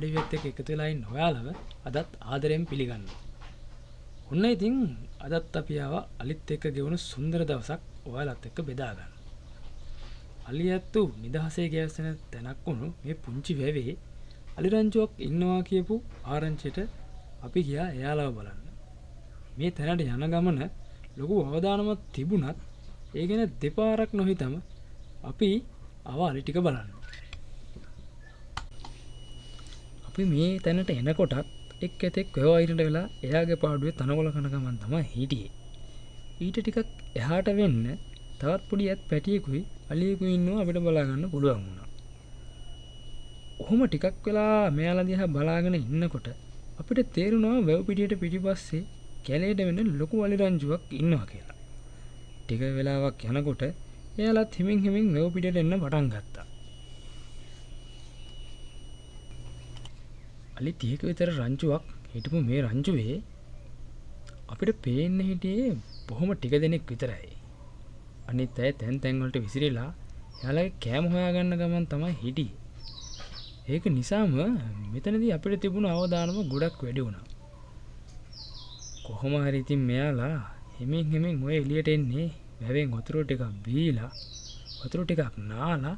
අඩවියත් එක්ක එකතු වෙලා ඉන්න ඔයාලව අදත් ආදරයෙන් පිළිගන්නවා. ඔන්න ඉතින් අදත් අපි ආවා අලිත් එක්ක ගෙවුණු සුන්දර දවසක් ඔයාලත් එක්ක බෙදා ගන්න. අලියැත්තු නිදහසේ ගැවසෙන තැනක් වුණු මේ පුංචි වැවේ අලිරංචුවක් ඉන්නවා කියපු ආරංචියට අපි ගියා එයාලව බලන්න. මේ තැනට යන ගමන ලොකු අවදානමක් තිබුණත් ඒ ගැන දෙපාරක් නොහිතම අපි ආවා අලි ටික බලන්න. අපි මේ තැනට එනකොටත් එක් ඇතෙක් වැවයිරට වෙලා එයාගේ පාඩුවේ තනකොළ කන ගමන් තමයි හිටියේ. ඊට ටිකක් එහාට වෙන්න තවත් පොඩි ඇත් පැටියෙකුයි අලියෙකුයි ඉන්නවා අපිට බලා ගන්න පුළුවන් වුණා. ඔහොම ටිකක් වෙලා මෙයාලා දිහා බලාගෙන ඉන්නකොට අපිට තේරුණා වැව පිටියට පිටිපස්සේ කැලේට වෙන ලොකු අලිරංචුවක් ඉන්නවා කියලා. ටික වෙලාවක් යනකොට එයාලත් හිමින් හිමින් වැව පිටියට එන්න පටන් ගත්තා. අලි 30ක විතර රංචුවක් හිටපු මේ රංචුවේ අපිට පේන්න හිටියේ බොහොම ටික දෙනෙක් විතරයි. අනිත් අය තැන් තැන් වලට විසිරිලා එයාලගේ කෑම හොයාගන්න ගමන් තමයි හිටියේ. ඒක නිසාම මෙතනදී අපිට තිබුණ අවදානම ගොඩක් වැඩි වුණා. කොහොම හරි ඉතින් මෙයාලා හිමින් හිමින් ඔය එළියට එන්නේ වැවෙන් වතුර ටිකක් බීලා වතුර ටිකක් නාලා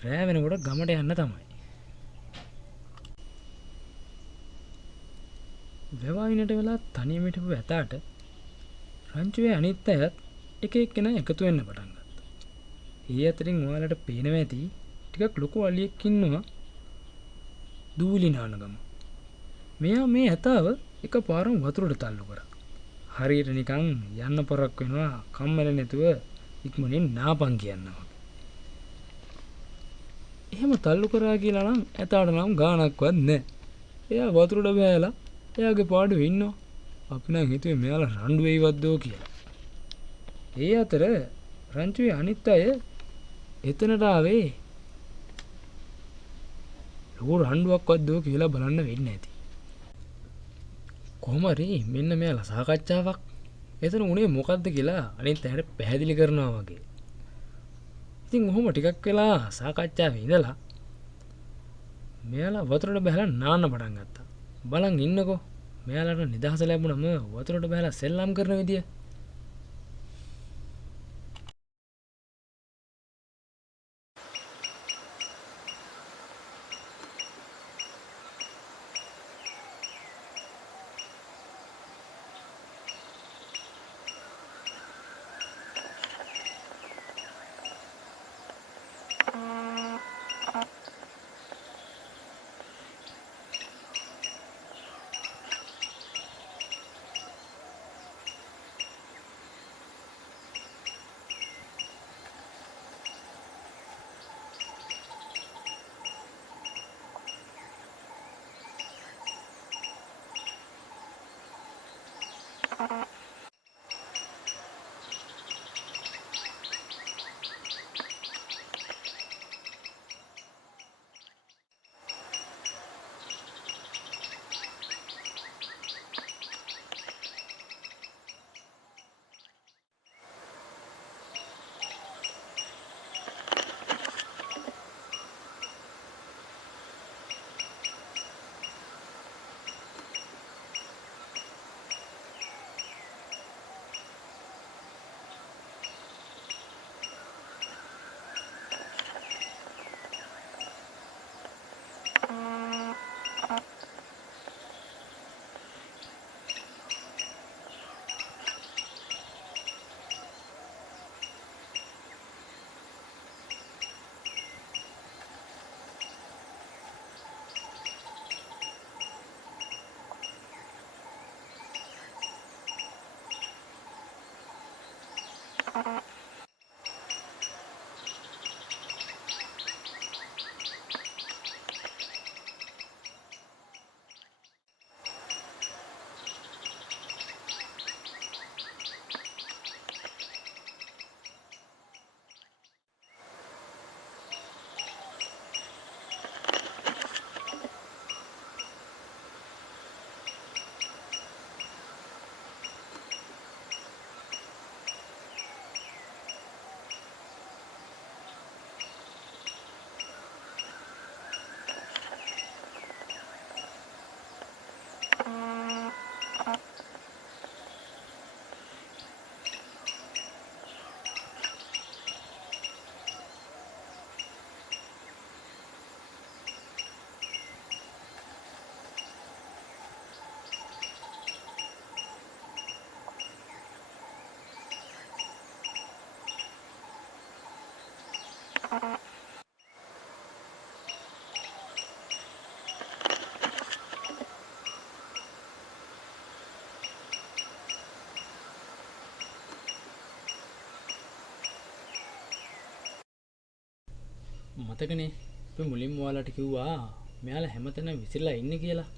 රෑ වෙනකොට ගමට යන්න තමයි. වැවයිනට වෙලා තනියම හිටපු ඇතාට රංචුවේ අනිත් අයත් එක එක්කෙනා එකතු වෙන්න පටන් ගත්තා. ඒ අතරින් ඔයාලට පේනවා ඇති ටිකක් ලොකු අලියෙක් ඉන්නවා දූලි නාන ගම. මෙයා මේ ඇතාව එකපාරම වතුරට තල්ලු කරා. හරියට නිකන් යන්න පොරක් වෙනවා කම්මැල නැතුව ඉක්මනින් නාපන් කියනවා. එහෙම තල්ලු කරා කියලා නම් ඇතාට නම් ගාණක්වත් නැහැ. එයා වතුරට බෑලා එයාගේ පාඩුවේ ඉන්නවා. අපි නම් හිතුවේ මෙයාලා රණ්ඩු වෙයිවත් දෝ කියලා. ඒ අතර රංචුවේ අනිත් අය එතනට ආවේ ලොකු රණ්ඩුවක්වත් දෝ කියලා බලන්න වෙන්නේ නැති. කොහොම හරි මෙන්න මෙයාලා සාකච්ඡාවක් එතන උනේ මොකද්ද කියලා අනිත් අයට පැහැදිලි කරනවා වගේ. ඉතින් ඔහොම ටිකක් වෙලා සාකච්ඡාවේ ඉඳලා මෙයාලා වතුරට බහලා නාන්න පටන් ගත්තා. බලන් ඉන්නකෝ මෙයාලට නිදහස ලැබුණම වතුරට බහලා සෙල්ලම් කරන විදිය. මතකනේ අපි මුලින්ම ඔයාලට කිව්වා මෙයාලා හැමතැනම විසිරලා ඉන්නේ කියලා.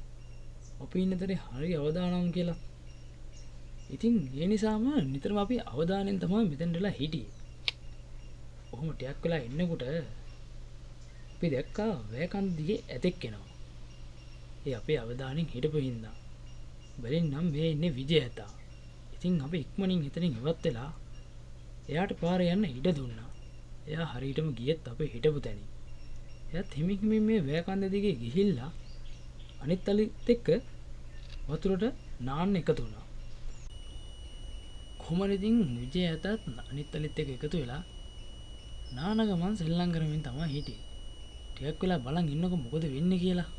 අපි ඉන්නතරේ හරි අවදානම් කියලා. ඉතින් ඒ නිසාම නිතරම අපි අවධානයෙන් තමයි මෙතෙන්ටලා හිටියේ. ඔහොම ටිකක් වෙලා ඉන්නකොට අපි දැක්කා වැකන් දිගේ ඇතෙක් එනවා. ඒ අපේ අවධානයෙන් හිටපු හින්දා. බැලින්නම් මේ ඉන්නේ විජය ඇතා. ඉතින් අපි ඉක්මනින් එතනින් ඉවත් වෙලා එයාට පාරේ යන්න ඉඩ දුන්නා. එයා හරියටම ගියෙත් අපේ හිටපු තැනින්. එයාත් හිමින් හිමින් මේ වැකන්ද දිගේ ගිහිල්ලා අනිත් අලිත් එක්ක වතුරට නාන්න එකතු වුණා. කොහමද ඉතින් විජය ඇතත් අනිත් අලිත් එක්ක එකතු වෙලා නාන ගමන් සෙල්ලම් කරමින් තමයි හිටියේ. ටිකක් වෙලා බලන් ඉන්නකො මොකද වෙන්නේ කියලා.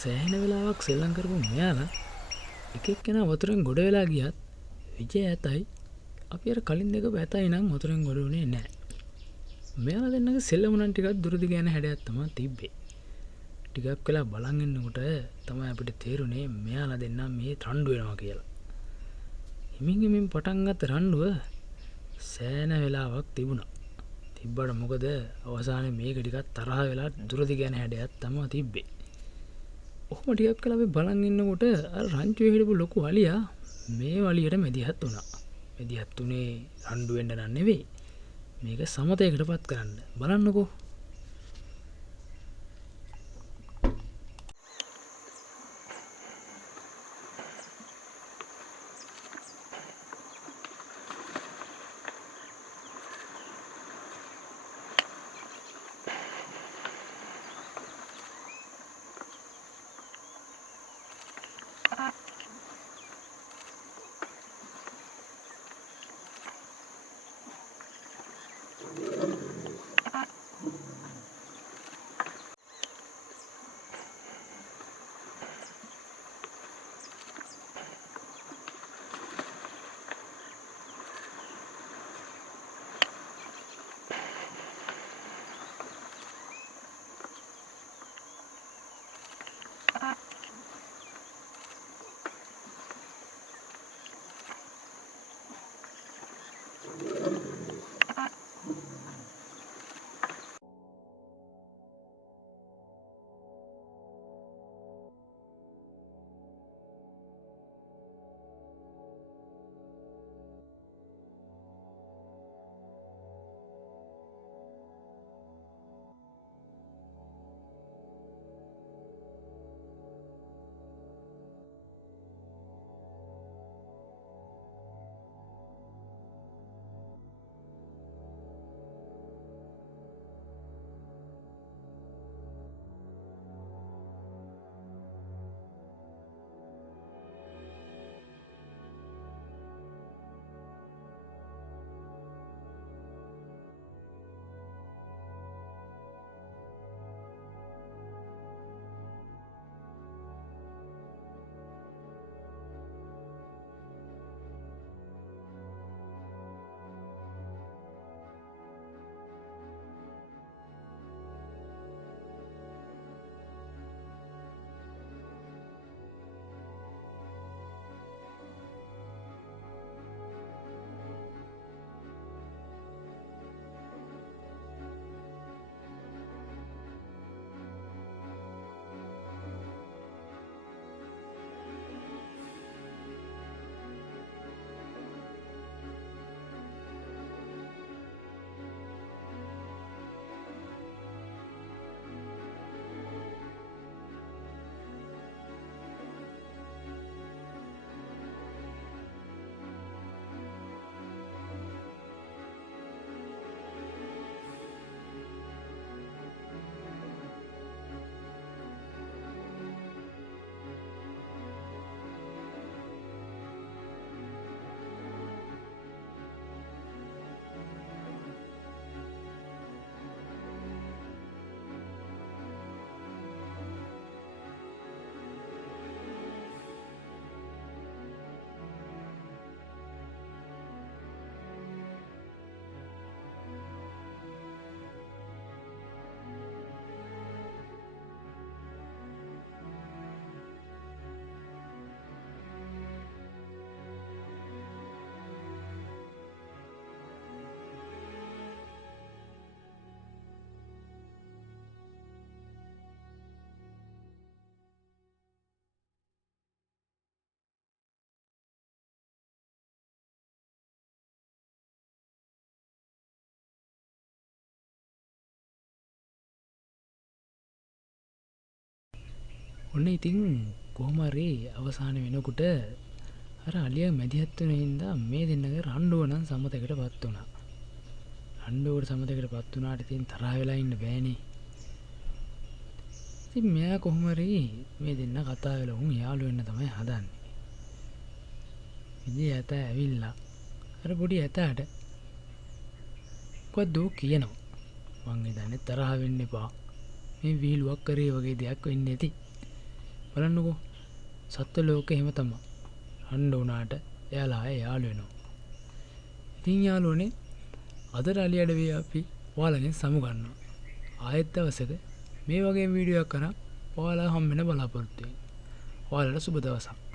සෑහෙන වෙලාවක් සෙල්ලම් කරපු මෙයාලා එක එක්කෙනා වතුරෙන් ගොඩ වෙලා ගියත් විජය ඇතයි අපි අර කලින් දෙක ඇතයි නම් වතුරෙන් ගොඩ වුණේ නැහැ. මෙයාලා දෙන්නගේ සෙල්ලමුණන් ටිකක් දුරදි ගෑන හැඩයක් තමයි තිබ්බේ. ටිකක් වෙලා බලන් ඉන්නකොට තමයි අපිට තේරුනේ මෙයාලා දෙන්න මේ රණ්ඩු වෙනවා කියලා. හිමින් හිමින් පටන් ගත්ත රණ්ඩුව සෑහෙන වෙලාවක් තිබුණා. තිබ්බට මොකද අවසානයේ මේක ටිකක් තරහ වෙලා දුරදි ගෑන හැඩයක් තමයි තිබ්බේ. ඔහොම ටිකක් වෙලා අපි බලන් ඉන්නකොට අර රංචුවේ හිටපු ලොකු අලියා මේ වලියට මැදිහත් වුණා. මැදිහත් උනේ රණ්ඩු වෙන්න නන් නෙවෙයි. මේක සමතයකටපත් කරන්න. බලන්නකෝ. ඔන්න ඉතින් කොහොම හරි අවසාන වෙනකොට අර අලියා මැදිහත් වෙන හින්දා මේ දෙන්නගේ රණ්ඩුව නම් සමතයකටපත් වුණා. රණ්ඩුවට සමතයකටපත් වුණාට ඉතින් තරහ වෙලා ඉන්න බෑනේ. ඉතින් මෙයා කොහොම හරි මේ දෙන්න කතා වෙලා උන් යාළු වෙන්න තමයි හදන්නේ. ඉතින් ඇත ඇවිල්ලා අර පොඩි ඇතාට මොකද්ද කියනවා. මං හිතන්නේ තරහ වෙන්න එපා. මේ විහිළුවක් කරේ වගේ දෙයක් වෙන්නේ නැති. බලන්නකෝ සත්ත්ව ලෝකේ එහෙම තමයි. රණ්ඩු වුණාට එයාලා ආයේ යාළු වෙනවා. ඉතින් යාළුවනේ අද අලියට වේ අපි ඔයාලගෙන් සමු ගන්නවා. ආයෙත් දවසක මේ වගේ වීඩියෝ එකක් කරා ඔයාලා හම්බෙන්න බලාපොරොත්තු වෙන්න. ඔයාලට සුබ දවසක්.